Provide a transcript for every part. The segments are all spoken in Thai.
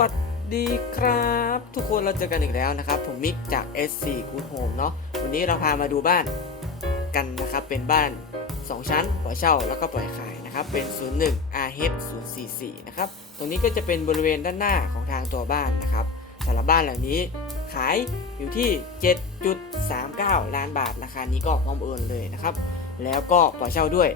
วัสดีครับ ทุกคนเราเจอกันอีกแล้วนะครับ ผมมิกจาก S4 Good Home เนาะวันนี้เราพามาดูบ้านกันนะครับ เป็นบ้าน 2 ชั้นปล่อยเช่าแล้วก็ปล่อยขายนะครับ เป็น 01 RH 044 นะครับ ตรงนี้ก็จะเป็นบริเวณด้านหน้าของทางตัวบ้านนะครับสำหรับบ้านหลังนี้ขายอยู่ที่ 7.39 ล้านบาทราคานี้ก็พร้อมโอนเลยนะครับ แล้วก็ปล่อยเช่าด้วย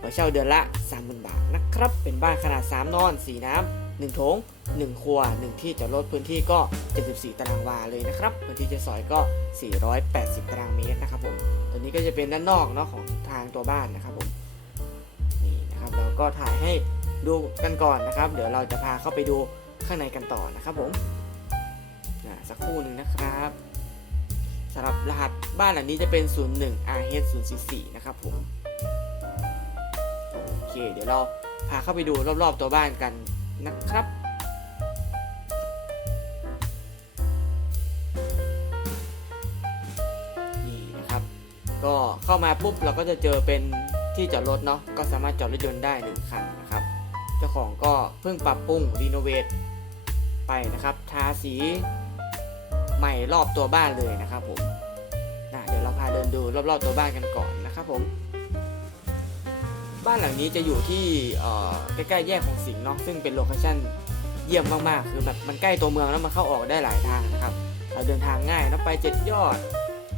ปล่อยเช่าเดือนละ 30,000 บาทนะครับ เป็นบ้านขนาด 3 นอน 4 น้ำ 1โถง 1 ครัว 1 ที่จอดรถพื้นที่ก็ 74 ตารางวาเลยนะครับ พื้นที่จะสอยก็ 480 ตารางเมตรนะครับผมตัวนี้ก็จะเป็นด้านนอกเนาะของทางตัวบ้านนะครับผมนี่นะครับเราก็ถ่ายให้ดูกันก่อนนะครับ เดี๋ยวเราจะพาเข้าไปดูข้างในกันต่อนะครับผมอ่าสักครู่หนึ่งนะครับสำหรับรหัสบ้านหลังนี้จะเป็น 01 RH 044 นะครับผม โอเค เดี๋ยวเราพาเข้าไปดูรอบๆตัวบ้านกัน นะครับ นี่นะครับ ก็เข้ามาปุ๊บเราก็จะเจอเป็นที่จอดรถเนาะก็สามารถจอดรถยนต์ได้หนึ่งคันนะครับ เจ้าของก็เพิ่งปรับปรุงรีโนเวทไปนะครับทาสีใหม่รอบตัวบ้านเลยนะครับผมนะเดี๋ยวเราพาเดินดูรอบๆตัวบ้านกันก่อนนะครับผม บ้านหลังนี้จะอยู่ที่ใกล้ๆแยกของสิงห์เนาะซึ่งเป็นโลเคชั่นเยี่ยมมากๆ คือแบบมันใกล้ตัวเมืองแล้วมันเข้าออกได้หลายทางนะครับเราเดินทางง่ายนะไปเจ็ดยอด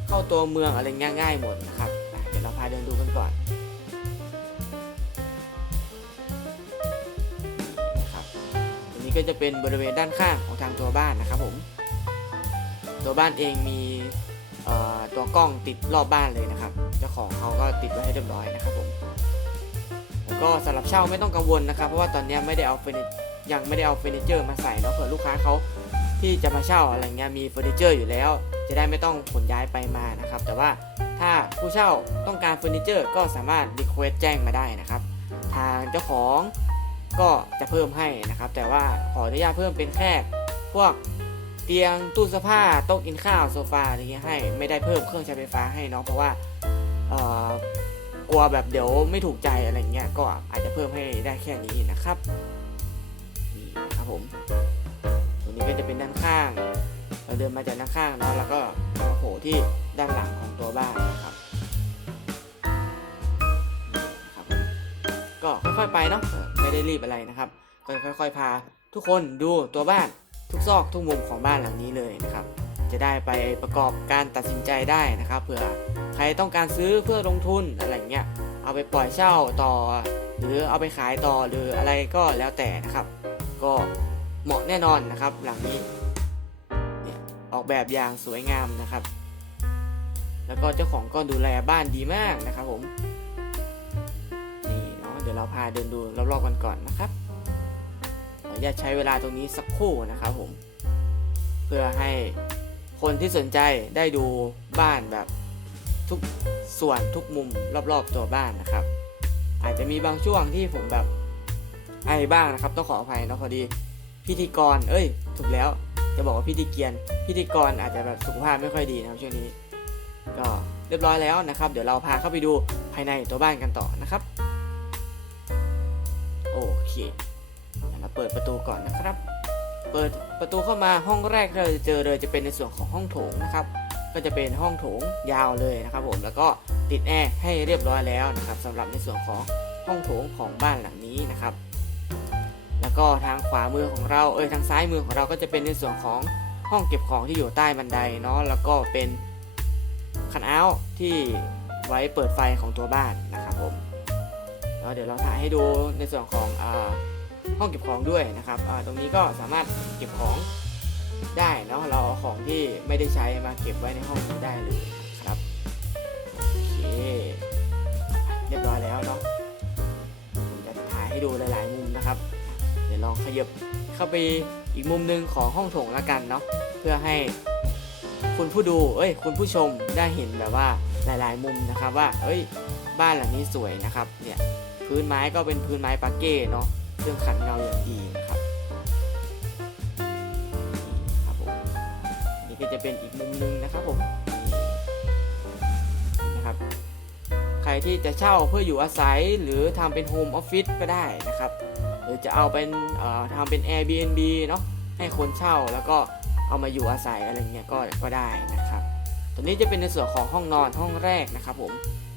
เข้าตัวเมืองอะไรงี้ยง่ายหมดนะครับเดี๋ยวเราพาเดินดูกันก่อนนะครับตรงนี้ก็จะเป็นบริเวณด้านข้างของทางตัวบ้านนะครับผม ตัวบ้านเองมีตัวกล้องติดรอบบ้านเลยนะครับ เจ้าของเขาก็ติดไว้ให้เรียบร้อยนะครับผม ก็สำหรับเช่าไม่ต้องกังวลนะครับ เพราะว่าตอนนี้ไม่ได้เอาเฟอร์นิยังไม่ได้เอาเฟอร์นิเจอร์มาใส่เนาะเผื่อลูกค้าเขาที่จะมาเช่าอะไรเงี้ยมีเฟอร์นิเจอร์อยู่แล้ว จะได้ไม่ต้องขนย้ายไปมานะครับ แต่ว่าถ้าผู้เช่าต้องการเฟอร์นิเจอร์ก็สามารถรีเควสแจ้งมาได้นะครับ ทางเจ้าของก็จะเพิ่มให้นะครับ แต่ว่าขออนุญาตเพิ่มเป็นแค่พวกเตียงตู้เสื้อผ้าโต๊ะกินข้าวโซฟาอะไรเงี้ยให้ไม่ได้เพิ่มเครื่องใช้ไฟฟ้าให้เนาะเพราะว่า กลัวแบบเดี๋ยวไม่ถูกใจอะไรเงี้ยก็อาจจะเพิ่มให้ได้แค่นี้นะครับนี่นะครับผมตรงนี้ก็จะเป็นด้านข้าง เราเดินมาจากด้านข้างเนาะแล้วก็มาโผล่ที่ด้านหลังของตัวบ้านนะครับนะครับก็ค่อยๆไปเนาะไม่ได้รีบอะไรนะครับก็ค่อยๆพาทุกคนดูตัวบ้านทุกซอกทุกมุมของบ้านหลังนี้เลยนะครับ จะได้ไปประกอบการตัดสินใจได้นะครับเผื่อใครต้องการซื้อเพื่อลงทุนอะไรเงี้ยเอาไปปล่อยเช่าต่อ หรือเอาไปขายต่อหรืออะไรก็แล้วแต่นะครับ ก็เหมาะแน่นอนนะครับ หลังนี้เนี่ยออกแบบอย่างสวยงามนะครับ แล้วก็เจ้าของก็ดูแลบ้านดีมากนะครับผมนี่เนาะเดี๋ยวเราพาเดินดูรอบๆกันก่อนนะครับขออนุญาตใช้เวลาตรงนี้สักครู่นะครับผม เพื่อให้ คนที่สนใจได้ดูบ้านแบบทุกส่วนทุกมุมรอบๆตัวบ้านนะครับ อาจจะมีบางช่วงที่ผมแบบไอบ้างนะครับ ต้องขออภัยนะพอดีพิธีกร เอ้ย ถูกแล้ว จะบอกว่าพิธีเกียน พิธีกรอาจจะแบบสุขภาพไม่ค่อยดีนะครับช่วงนี้ ก็เรียบร้อยแล้วนะครับ เดี๋ยวเราพาเข้าไปดูภายในตัวบ้านกันต่อนะครับ โอเคเราเปิดประตูก่อนนะครับ ปิดประตูเข้ามาห้องแรกที่เราจะเจอเลยจะเป็นในส่วนของห้องโถงนะครับ ก็จะเป็นห้องโถงยาวเลยนะครับผมแล้วก็ติดแอร์ให้เรียบร้อยแล้วนะครับสำหรับในส่วนของห้องโถงของบ้านหลังนี้นะครับ แล้วก็ทางขวามือของเราเอ้ยทางซ้ายมือของเราก็จะเป็นในส่วนของห้องเก็บของที่อยู่ใต้บันไดเนาะแล้วก็เป็นคันเอาท์ที่ไว้เปิดไฟของตัวบ้านนะครับผมแล้วเดี๋ยวเราถ่ายให้ดูในส่วนของอ่า ห้องเก็บของด้วยนะครับตรงนี้ก็สามารถเก็บของได้เนาะเราเอาของที่ไม่ได้ใช้มาเก็บไว้ในห้องนี้ได้เลยครับโอเคเรียบร้อยแล้วเนาะผมจะถ่ายให้ดูหลาย ๆ มุมนะครับ เดี๋ยวลองขยับเข้าไปอีกมุมหนึ่งของห้องโถงละกันเนาะเพื่อให้คุณผู้ดูเอ้ยคุณผู้ชมได้เห็นแบบว่าหลาย ๆ มุมนะครับว่า เอ้ย บ้านหลังนี้สวยนะครับเนี่ยพื้นไม้ก็เป็นพื้นไม้ปาเก้เนาะ รื่องขัดเงาอย่างดีนะครับนี่ครับผมนี่ก็จะเป็นอีกมุมหนึงนะครับผมนะครับ ใครที่จะเช่าเพื่ออยู่อาศัยหรือทำเป็นโฮมออฟฟิศก็ได้นะครับ หรือจะเอาเป็นเอ่อทำเป็น Airbnb เนาะให้คนเช่าแล้วก็เอามาอยู่อาศัยอะไรเงี้ยก็ก็ได้นะครับ ตัวนี้จะเป็นในส่วนของห้องนอนห้องแรกนะครับผม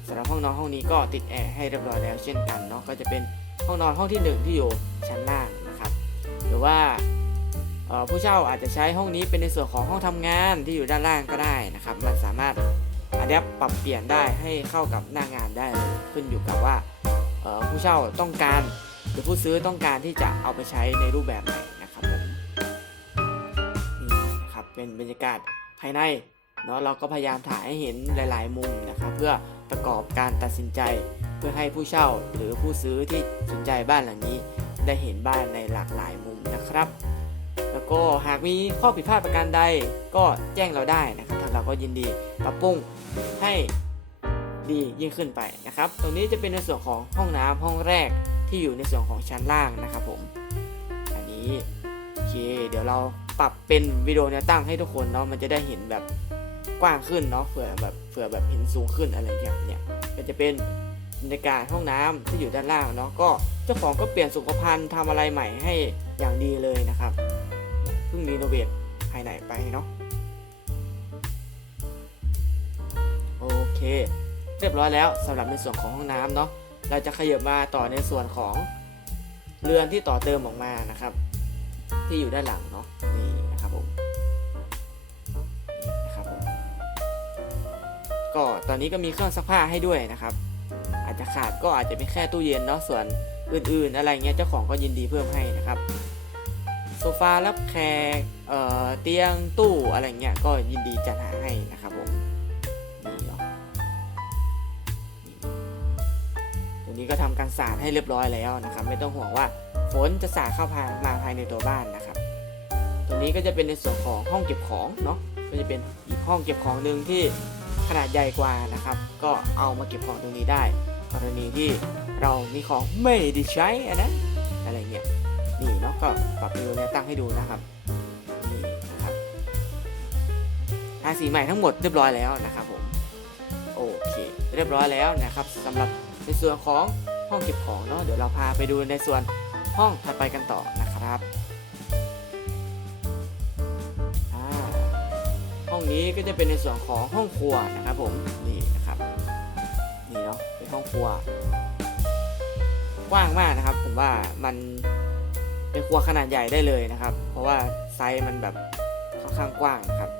สำหรับห้องนอนห้องนี้ก็ติดแอร์ให้เรียบร้อยแล้วเช่นกันเนาะก็จะเป็น ห้องนอนห้องที่หนึ่งที่อยู่ชั้นล่างนะครับ หรือว่าผู้เช่าอาจจะใช้ห้องนี้เป็นในส่วนของห้องทำงานที่อยู่ด้านล่างก็ได้นะครับ มันสามารถอัดแอปปรับเปลี่ยนได้ให้เข้ากับหน้างานได้เลยขึ้นอยู่กับว่าผู้เช่าต้องการหรือผู้ซื้อต้องการที่จะเอาไปใช้ในรูปแบบไหนนะครับผมนี่นะครับเป็นบรรยากาศภายในเนาะเราก็พยายามถ่ายให้เห็นหลาย ๆ มุมนะครับ เพื่อประกอบการตัดสินใจ เพื่อให้ผู้เช่าหรือผู้ซื้อที่สนใจบ้านหลังนี้ ได้เห็นบ้านในหลากหลายมุมนะครับ แล้วก็หากมีข้อผิดพลาดประการใดก็แจ้งเราได้นะครับทางเราก็ยินดีปรับปรุงให้ดียิ่งขึ้นไปนะครับ ตรงนี้จะเป็นในส่วนของห้องน้ำห้องแรกที่อยู่ในส่วนของชั้นล่างนะครับผม อันนี้โอเคเดี๋ยวเราปรับเป็นวิดีโอแนวตั้งให้ทุกคนเนาะมันจะได้เห็นแบบกว้างขึ้นเนาะเผื่อแบบเผื่อแบบเห็นสูงขึ้นอะไรอย่างเงี้ยเนี่ยก็จะเป็น บรรยากาศห้องน้ำที่อยู่ด้านล่างเนาะก็เจ้าของก็เปลี่ยนสุขภัณฑ์ทำอะไรใหม่ให้อย่างดีเลยนะครับเพิ่งรีโนเวทภายในไปเนาะโอเคเรียบร้อยแล้วสำหรับในส่วนของห้องน้ำเนาะเราจะขยับมาต่อในส่วนของเรือนที่ต่อเติมออกมานะครับ ที่อยู่ด้านหลังเนาะนี่นะครับผมนะครับผมก็ตอนนี้ก็มีเครื่องซักผ้าให้ด้วยนะครับ อาจจะขาดก็อาจจะเป็นแค่ตู้เย็นเนาะส่วนอื่นๆ อะไรเงี้ยเจ้าของก็ยินดีเพิ่มให้นะครับโซฟารับแขกเอ่อเตียงตู้อะไรเงี้ยก็ยินดีจัดหาให้นะครับผมนี่เนาะตรงนี้ก็ทำการสาดให้เรียบร้อยแล้วนะครับ ไม่ต้องห่วงว่าฝนจะสาดเข้าพามาภายในตัวบ้านนะครับตรงนี้ก็จะเป็นในส่วนของห้องเก็บของเนาะก็จะเป็นอีกห้องเก็บของหนึ่งที่ขนาดใหญ่กว่านะครับ ก็เอามาเก็บของตรงนี้ได้ กรณีที่เรามีของไม่ได้ใช้อะนะอะไรเงี้ยนี่เนาะก็ปรับวิวแนวตั้งให้ดูนะครับนี่นะครับทาสีใหม่ทั้งหมดเรียบร้อยแล้วนะครับผมโอเค เรียบร้อยแล้วนะครับสำหรับในส่วนของห้องเก็บของเนาะเดี๋ยวเราพาไปดูในส่วนห้องถัดไปกันต่อนะครับห้องนี้ก็จะเป็นในส่วนของห้องครัวนะครับผมนี่นะครับ นี่เนาะเป็นห้องครัวกว้างมากนะครับ ผมว่ามันเป็นครัวขนาดใหญ่ได้เลยนะครับ เพราะว่าไซส์มันแบบค่อนข้างกว้างครับ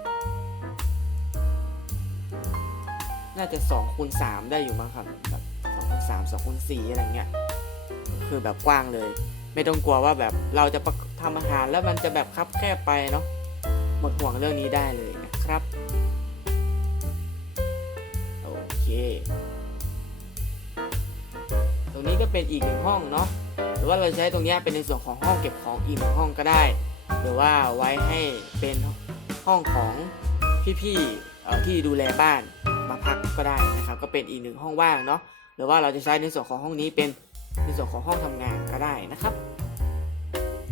น่าจะ2คูณ3ได้อยู่มั้งครับแบบ2คูณ3 2คูณ4อะไรเงี้ยคือแบบกว้างเลย ไม่ต้องกลัวว่าแบบเราจะทำอาหารแล้วมันจะแบบคับแคบไปเนาะหมดห่วงเรื่องนี้ได้เลยนะครับโอเค รงนี้ก็เป็นอีกหนึ่งห้องเนาะหรือว่าเราใช้ตรงนี้เป็นในส่วนของห้องเก็บของอีกหนึ่งห้องก็ได้ หรือว่าไว้ให้เป็นห้องของพี่ๆที่ดูแลบ้านมาพักก็ได้นะครับ ก็เป็นอีกหนึ่งห้องว่างเนาะหรือว่าเราจะใช้ในส่วนของห้องนี้เป็นในส่วนของห้องทำงานก็ได้นะครับ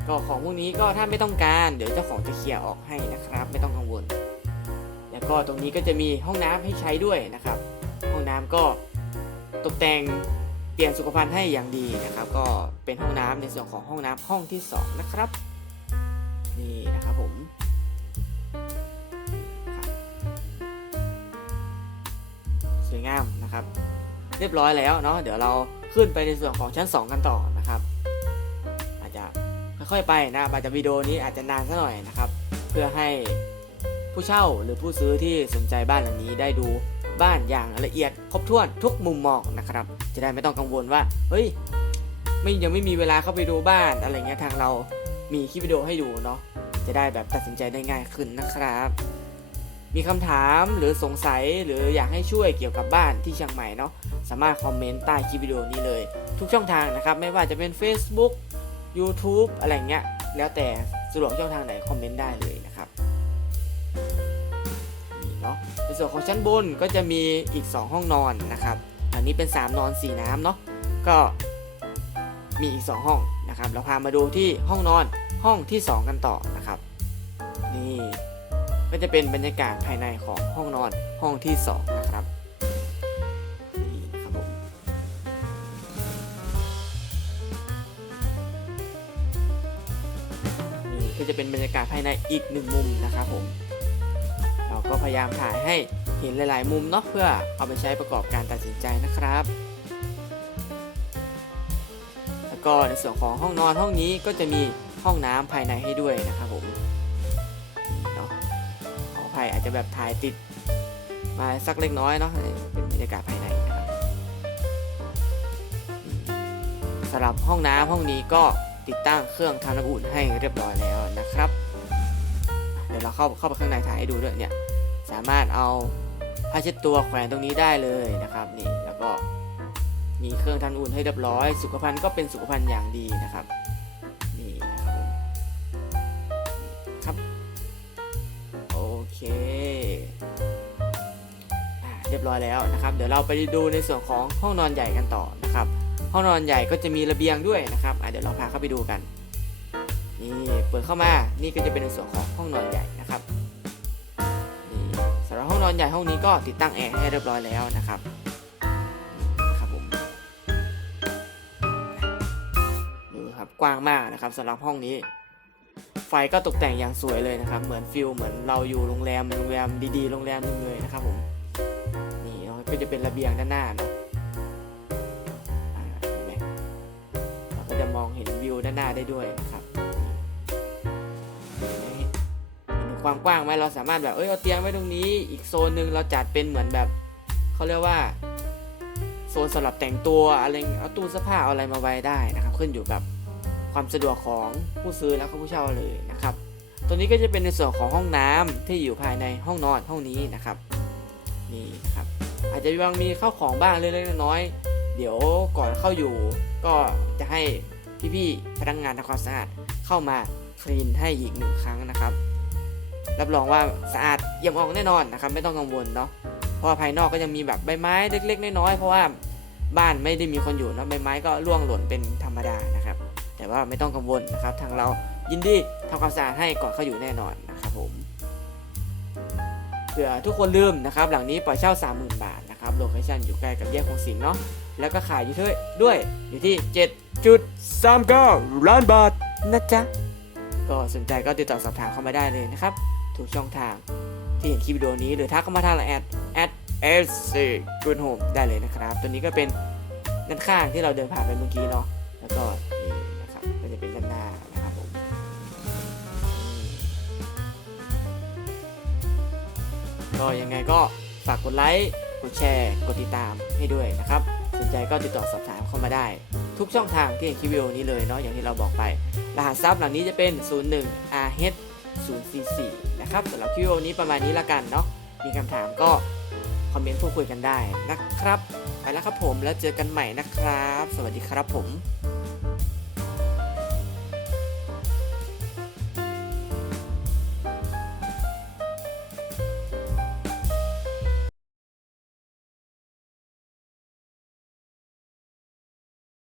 ก็ของพวกนี้ก็ถ้าไม่ต้องการเดี๋ยวเจ้าของจะเคลียร์ออกให้นะครับ ไม่ต้องกังวล แล้วก็ตรงนี้ก็จะมีห้องน้ำให้ใช้ด้วยนะครับ ห้องน้ำก็ตกแต่ง ปลี่ยนสุขภัณฑ์ให้อย่างดีนะครับ ก็เป็นห้องน้ำในส่วนของห้องน้ำห้องที่ 2 นะครับ นี่นะครับผมบสวยงามนะครับ เรียบร้อยแล้วเนาะเดี๋ยวเราขึ้นไปในส่วนของชั้น 2 กันต่อนะครับ อาจจะค่อยๆไปนะอาจจะวิดีโอนี้อาจจะนานสักหน่อยนะครับ เพื่อให้ผู้เช่าหรือผู้ซื้อที่สนใจบ้านหลังนี้ได้ดู บ้านอย่างละเอียดครบถ้วนทุกมุมมองนะครับ จะได้ไม่ต้องกังวลว่า เฮ้ยไม่ยังไม่มีเวลาเข้าไปดูบ้านอะไรเงี้ยทางเรามีคลิปวิดีโอให้ดูเนาะจะได้แบบตัดสินใจได้ง่ายขึ้นนะครับ มีคำถามหรือสงสัยหรืออยากให้ช่วยเกี่ยวกับบ้านที่เชียงใหม่เนาะสามารถคอมเมนต์ใต้คลิปวิดีโอนี้เลย ทุกช่องทางนะครับ ไม่ว่าจะเป็น Facebook YouTube อะไรเงี้ยแล้วแต่สะดวกช่องทางไหนคอมเมนต์ได้เลย นะครับนี่เนาะในส่วนของชั้นบนก็จะมีอีก 2 ห้องนอนนะครับ อันนี้เป็น 3 นอน 4 น้ำเนาะก็มีอีก 2 ห้องนะครับ เราพามาดูที่ห้องนอนห้องที่ 2 กันต่อนะครับ นี่ก็จะเป็นบรรยากาศภายในของห้องนอนห้องที่ 2 นะครับนี่ครับผมนี่ก็จะเป็นบรรยากาศภายในอีกหนึ่งมุมนะครับผม พยายามถ่ายให้เห็นหลาย ๆ มุมเนาะเพื่อเอาไปใช้ประกอบการตัดสินใจนะครับ แล้วก็ในส่วนของห้องนอนห้องนี้ก็จะมีห้องน้ำภายในให้ด้วยนะครับผมเนาะขออภัยอาจจะแบบถ่ายติดมาสักเล็กน้อยเนาะเป็นบรรยากาศภายในนะครับสำหรับห้องน้ำห้องนี้ก็ติดตั้งเครื่องทำน้ำอุ่นให้เรียบร้อยแล้วนะครับ เดี๋ยวเราเข้าเข้าไปข้างในถ่ายให้ดูด้วยเนี่ย สามารถเอาผ้าเช็ดตัวแขวนตรงนี้ได้เลยนะครับนี่แล้วก็มีเครื่องทำน้ำอุ่นให้เรียบร้อย สุขภัณฑ์ก็เป็นสุขภัณฑ์อย่างดีนะครับนี่นะครับครับโอเคอเรียบร้อยแล้วนะครับ เดี๋ยวเราไปดูในส่วนของห้องนอนใหญ่กันต่อนะครับ ห้องนอนใหญ่ก็จะมีระเบียงด้วยนะครับเดี๋ยวเราพาเข้าไปดูกันนี่เปิดเข้ามานี่ก็จะเป็นในส่วนของห้องนอนใหญ่นะครับ อนอนใหญ่ห้องนี้ก็ติดตั้งแอร์ให้เรียบร้อยแล้วนะครับครับผมดูครับกว้างมากนะครับสำหรับห้องนี้ ไฟก็ตกแต่งอย่างสวยเลยนะครับ เหมือนฟิลเหมือนเราอยู่โรงแรมโรงแรมดีๆโรงแรมนึงเลยนะครับผมนี่ก็จะเป็นระเบียงด้านหน้านะเห็นไหมเราก็จะมองเห็นวิวด้านหน้าได้ด้วยนะครับ ความกว้างไหมเราสามารถแบบเอ้ยเอาเตียงไว้ตรงนี้ อีกโซนหนึ่งเราจัดเป็นเหมือนแบบเขาเรียกว่าโซนสำหรับแต่งตัวอะไรเอาตู้เสื้อผ้าเอาอะไรมาไว้ได้นะครับ ขึ้นอยู่กับความสะดวกของผู้ซื้อและผู้เช่าเลยนะครับ ตัวนี้ก็จะเป็นในส่วนของห้องน้ำที่อยู่ภายในห้องนอนห้องนี้นะครับนี่นะครับ อาจจะยังมีข้าวของบ้างเล็กๆน้อยๆเดี๋ยวก่อนเข้าอยู่ ก็จะให้พี่ๆพนักงานทำความสะอาดเข้ามาคลีนให้อีกหนึ่งครั้งนะครับ รับรองว่าสะอาดเยี่ยมออกแน่นอนนะครับไม่ต้องกังวลเนาะเพราะภายนอกก็ยังมีแบบใบไม้เล็ก ๆ น้อยๆเพราะว่าบ้านไม่ได้มีคนอยู่เนอะใบไม้ก็ร่วงหล่นเป็นธรรมดานะครับ แต่ว่าไม่ต้องกังวลนะครับ ทางเรายินดีทำความสะอาดให้ก่อนเข้าอยู่แน่นอนนะครับผมเผื่อทุกคนลืมนะครับ หลังนี้ปล่อยเช่า 30,000 บาทนะครับโลเคชั่นอยู่ใกล้กับแยกของสิงเนาะแล้วก็ขายอยู่ด้วยด้วยอยู่ที่ 7.39 ล้านบาทนะจ๊ะ ก็สนใจก็ติดต่อสอบถามเข้ามาได้เลยนะครับทุกช่องทางที่เห็นคลิปวิดีโอนี้หรือทักเข้ามาทางไลน์แอดแอดเอสซีกูนโฮมได้เลยนะครับ ตัวนี้ก็เป็นด้านข้างที่เราเดินผ่านไปเมื่อกี้เนาะแล้วก็นี่นะครับก็จะเป็นด้านหน้านะครับผมก็ยังไงก็ฝากกดไลค์กดแชร์กดติดตามให้ด้วยนะครับ สนใจก็ติดต่อสอบถามเข้ามาได้ ทุกช่องทางที่เห็นคลิปวิดีโอนี้เลยเนาะอย่างที่เราบอกไป รหัสซับหลังนี้จะเป็น 01 RH 044 นะครับสำหรับคลิปวิดีโอนี้ประมาณนี้ละกันเนาะ มีคำถามก็คอมเมนต์พูดคุยกันได้นะครับ ไปแล้วครับผมแล้วเจอกันใหม่นะครับ สวัสดีครับผม